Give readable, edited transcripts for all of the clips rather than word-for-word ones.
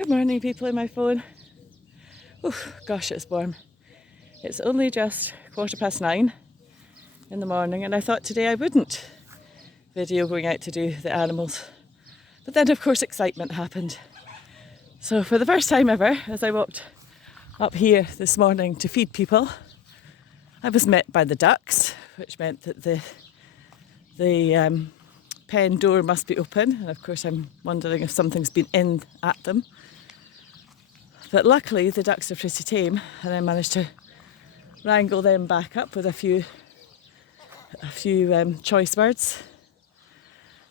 Good morning, people in my phone. Oof, gosh, it's warm. It's only just 9:15 in the morning, and I thought today I wouldn't video going out to do the animals. But then, of course, excitement happened. So for the first time ever, as I walked up here this morning to feed people, I was met by the ducks, which meant that the pen door must be open. And of course, I'm wondering if something's been in at them. But luckily, the ducks are pretty tame, and I managed to wrangle them back up with a few choice words.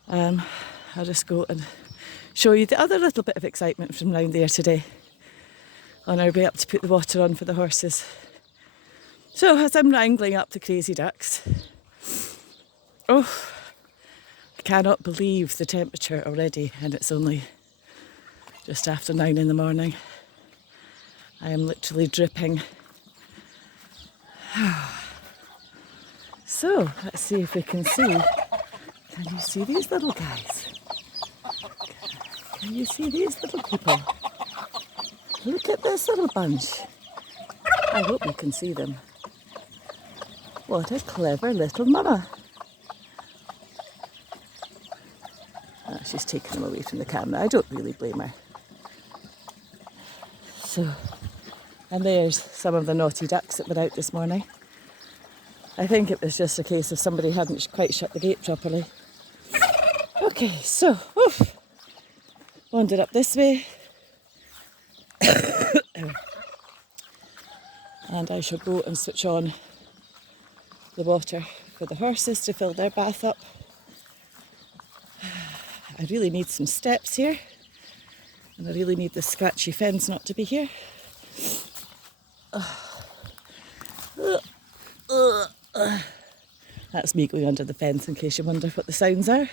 I'll just go and show you the other little bit of excitement from round there today on our way up to put the water on for the horses. So as I'm wrangling up the crazy ducks, I cannot believe the temperature already, and it's only just after 9 in the morning. I am literally dripping. So let's see if we can see. Can you see these little guys? Can you see these little people? Look at this little bunch. I hope you can see them. What a clever little mama. She's taken them away from the camera. I don't really blame her. So, and there's some of the naughty ducks that were out this morning. I think it was just a case of somebody hadn't quite shut the gate properly. Okay, so, wandered up this way. And I shall go and switch on the water for the horses to fill their bath up. I really need some steps here, and I really need the scratchy fence not to be here. That's me going under the fence in case you wonder what the sounds are.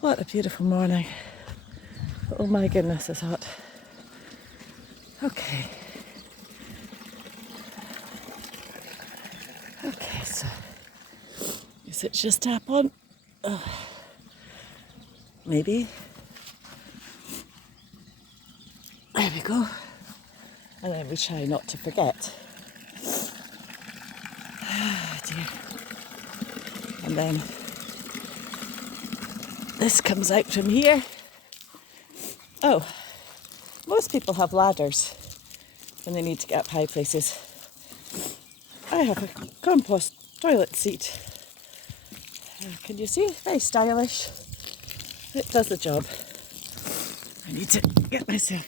What a beautiful morning. Oh my goodness, it's hot. Okay, so is it just tap on? Maybe. There we go. And then we try not to forget. Dear. And then this comes out from here. Oh, most people have ladders when they need to get up high places. I have a compost toilet seat. Can you see? Very stylish. It does the job. I need to get myself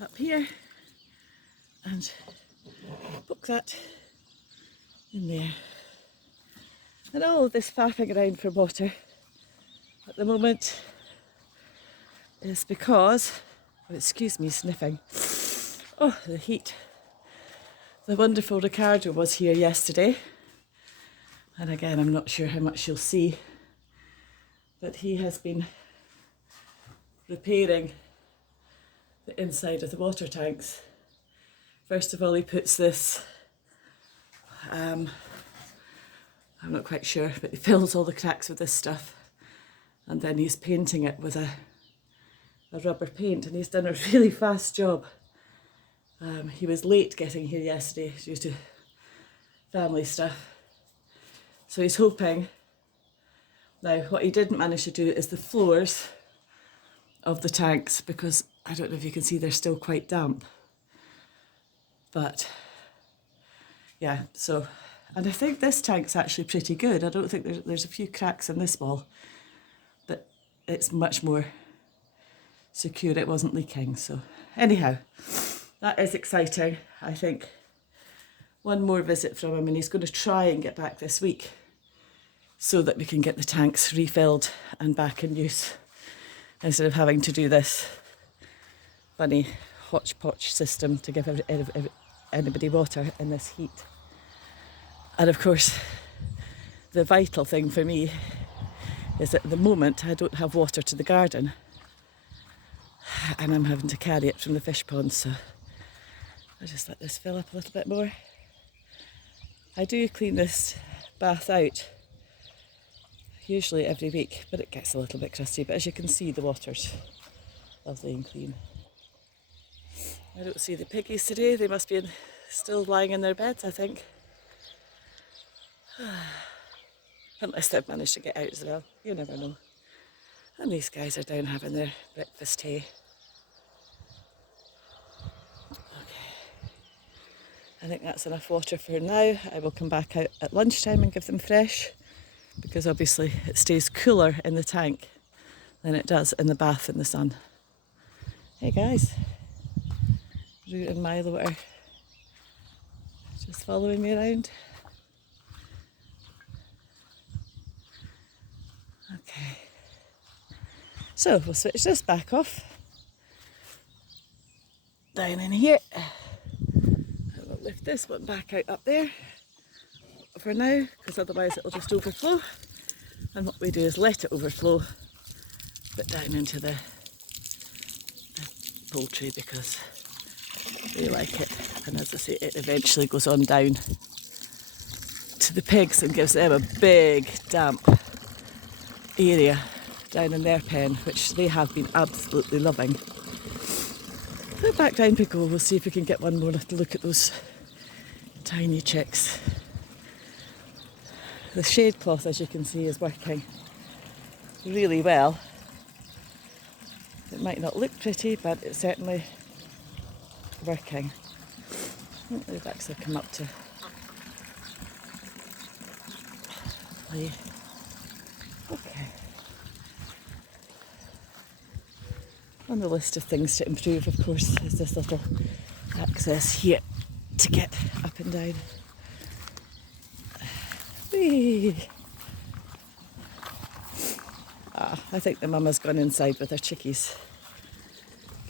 up here and poke that in there. And all of this faffing around for water at the moment is because, excuse me sniffing, the heat. The wonderful Ricardo was here yesterday, and again I'm not sure how much you'll see, but he has been repairing the inside of the water tanks. First of all, he puts this, I'm not quite sure, but he fills all the cracks with this stuff, and then he's painting it with a rubber paint, and he's done a really fast job. He was late getting here yesterday due to family stuff, so he's hoping. Now, what he didn't manage to do is the floors of the tanks, because I don't know if you can see, they're still quite damp. But yeah, so, and I think this tank's actually pretty good. I don't think there's a few cracks in this wall, but it's much more secure. It wasn't leaking. So anyhow, that is exciting. I think one more visit from him, and he's going to try and get back this week so that we can get the tanks refilled and back in use, instead of having to do this funny hodgepodge system to give anybody water in this heat. And of course, the vital thing for me is that at the moment I don't have water to the garden, and I'm having to carry it from the fish pond, so I'll just let this fill up a little bit more. I do clean this bath out usually every week, but it gets a little bit crusty. But as you can see, the water's lovely and clean. I don't see the piggies today. They must be still lying in their beds, I think. Unless they've managed to get out as well. You never know. And these guys are down having their breakfast hay. Okay. I think that's enough water for now. I will come back out at lunchtime and give them fresh, because obviously it stays cooler in the tank than it does in the bath in the sun. Hey guys. Root and Milo are just following me around. Okay. So we'll switch this back off. Down in here. And we'll lift this one back out up there for now, because otherwise it'll just overflow. And what we do is let it overflow, but down into the poultry, because they like it. And as I say, it eventually goes on down to the pigs and gives them a big damp area down in their pen, which they have been absolutely loving. So back down we go. We'll see if we can get one more little look at those tiny chicks. The shade cloth, as you can see, is working really well. It might not look pretty, but it's certainly working. I think they've actually come up to play. Okay. On the list of things to improve, of course, is this little access here to get up and down. Whee! I think the mama's gone inside with her chickies.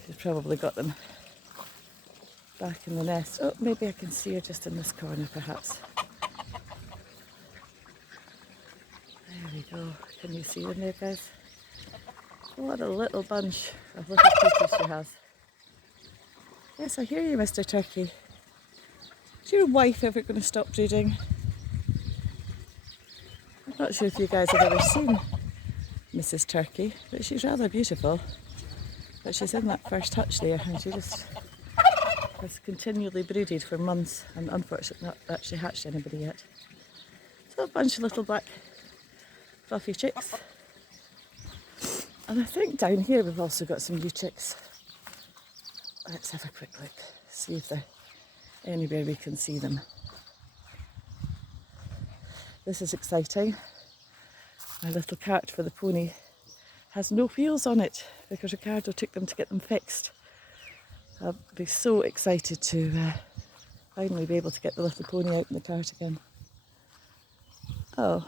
She's probably got them back in the nest. Oh, maybe I can see her just in this corner, perhaps. There we go. Can you see them there, guys? What a little bunch of little creatures she has. Yes, I hear you, Mr. Turkey. Is your wife ever going to stop brooding? I'm not sure if you guys have ever seen Mrs. Turkey, but she's rather beautiful. But she's in that first hutch there, and she just has continually brooded for months, and unfortunately not actually hatched anybody yet. So a bunch of little black fluffy chicks. And I think down here we've also got some new chicks. Let's have a quick look, see if they're anywhere we can see them. This is exciting. My little cart for the pony has no wheels on it because Ricardo took them to get them fixed. I'll be so excited to finally be able to get the little pony out in the cart again. Oh,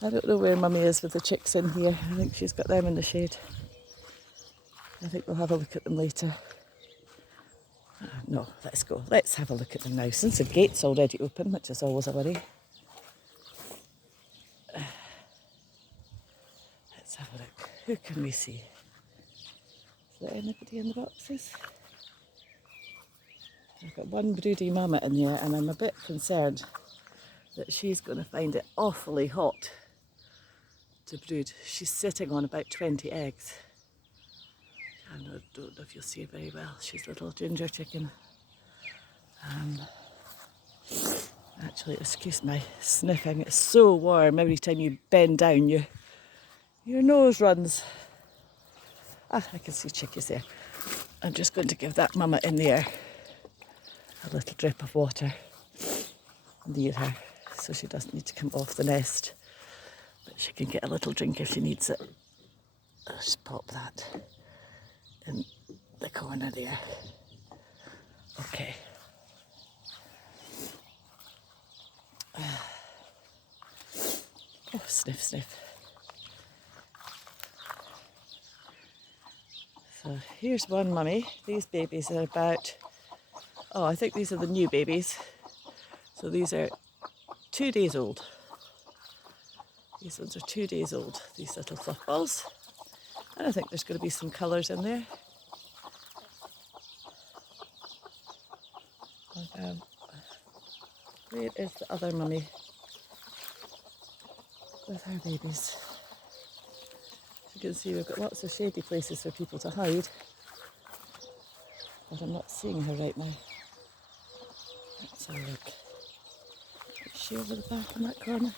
I don't know where Mummy is with the chicks in here. I think she's got them in the shade. I think we'll have a look at them later. No, let's go. Let's have a look at them now, since the gate's already open, which is always a worry. Let's have a look. Who can we see? Is there anybody in the boxes? I've got one broody mama in there, and I'm a bit concerned that she's going to find it awfully hot to brood. She's sitting on about 20 eggs. I don't know if you'll see her very well. She's a little ginger chicken. Actually, excuse my sniffing. It's so warm. Every time you bend down, your nose runs. Ah, I can see chickies there. I'm just going to give that mama in there a little drip of water near her, so she doesn't need to come off the nest, but she can get a little drink if she needs it. I'll just pop that in the corner there. Okay. Oh, sniff, sniff. So here's one mummy. These babies are about, I think these are the new babies. So these are 2 days old. These ones are 2 days old, these little fluff balls. And I think there's going to be some colours in there. Where is the other mummy? with our babies. As you can see, we've got lots of shady places for people to hide, but I'm not seeing her right now. Let's have a look. Is she over the back in that corner?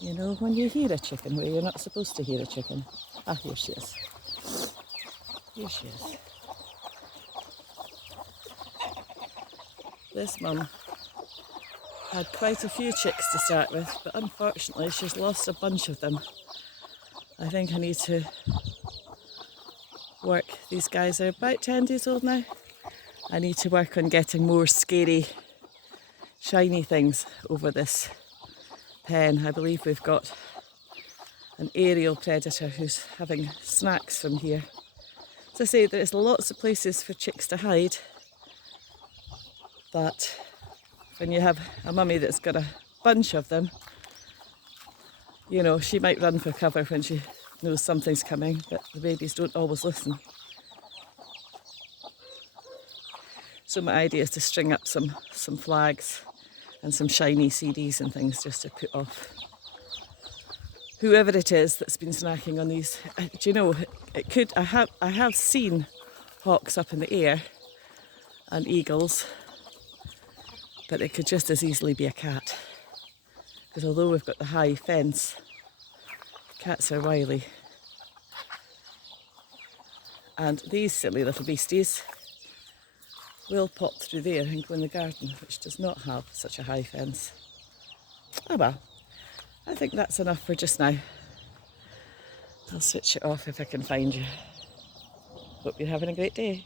You know, when you hear a chicken where you're not supposed to hear a chicken. Ah, here she is. Here she is. This mum had quite a few chicks to start with, but unfortunately she's lost a bunch of them. I think I need to work. These guys are about 10 days old now. I need to work on getting more scary, shiny things over this pen. I believe we've got an aerial predator who's having snacks from here. As I say, there's lots of places for chicks to hide, but when you have a mummy that's got a bunch of them, you know, she might run for cover when she knows something's coming, but the babies don't always listen. So my idea is to string up some flags and some shiny CDs and things just to put off whoever it is that's been snacking on these. Do you know, it could, I have seen hawks up in the air and eagles, but it could just as easily be a cat. Because although we've got the high fence, cats are wily. And these silly little beasties will pop through there and go in the garden, which does not have such a high fence. Oh well, I think that's enough for just now. I'll switch it off if I can find you. Hope you're having a great day.